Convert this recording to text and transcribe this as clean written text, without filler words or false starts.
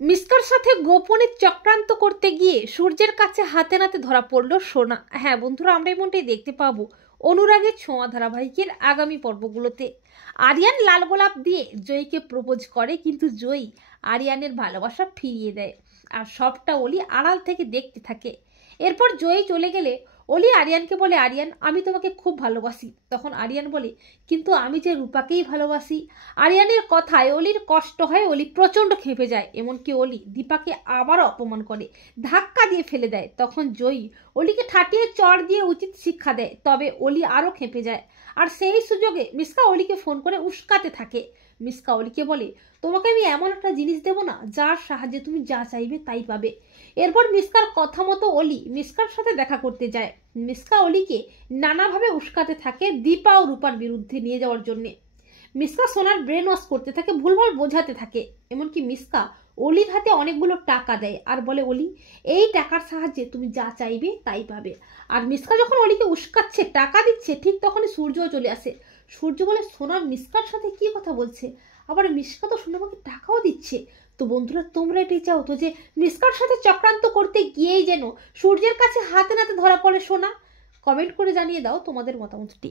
Mixer সাথে গোপনে চক্রান্ত করতে গিয়ে সূর্যের কাছে হাতে নাতে ধরা পড়ল সোনা। হ্যাঁ বন্ধুরা, আমরা এমনটাই দেখতে পাবো অনুরাগের ছোঁয়া ধারাবাহিকের আগামী পর্বগুলোতে। আরিয়ান লাল গোলাপ দিয়ে জয়ীকে প্রপোজ করে, কিন্তু জয়ী আরিয়ানের ভালোবাসা ফিরিয়ে দেয়, আর সবটা অলি আড়াল থেকে দেখতে থাকে। এরপর জয়ী চলে গেলে অলি আরিয়ানকে বলে, আরিয়ান আমি তোমাকে খুব ভালোবাসি। তখন আরিয়ান বলে, কিন্তু আমি যে রূপাকেই ভালোবাসি। আরিয়ানের কথায় অলির কষ্ট হয়, অলি প্রচণ্ড খেপে যায়। এমনকি অলি দীপাকে আবারও অপমান করে, ধাক্কা দিয়ে ফেলে দেয়। তখন জয়ী অলিকে ঠাটিয়ে চড় দিয়ে উচিত শিক্ষা দেয়, তবে অলি আরও খেপে যায়। আর সেই সুযোগে মিস্কা অলিকে ফোন করে উস্কাতে থাকে। মিস্কা অলিকে বলে, তোমাকে আমি এমন একটা জিনিস দেবো না যার সাহায্যে তুমি যা চাইবে তাই পাবে। এরপর মিস্কার কথা মতো অলি মিস্কার সাথে দেখা করতে যায়। মিস্কা অলিকে নানাভাবে উস্কাতে থাকে দীপা ও রূপার বিরুদ্ধে নিয়ে যাওয়ার জন্যে। মিস্কা সোনার ব্রেন ওয়াশ করতে থাকে, ভুলভাল বোঝাতে থাকে। এমনকি মিস্কা অলির হাতে অনেকগুলো টাকা দেয় আর বলে, অলি এই টাকার সাহায্যে তুমি যা চাইবে তাই পাবে। আর মিস্কা যখন অলিকে উস্কাচ্ছে, টাকা দিচ্ছে, ঠিক তখনই সূর্যও চলে আসে। সূর্য বলে, সোনা মিস্কার সাথে কি কথা বলছে, আবার মিস্কা তো সোনামাকে টাকাও দিচ্ছে। তো বন্ধুরা, তোমরা এটাই চাও তো যে মিস্কার সাথে চক্রান্ত করতে গিয়েই যেন সূর্যের কাছে হাতে নাতে ধরা পড়ে সোনা? কমেন্ট করে জানিয়ে দাও তোমাদের মতামতটি।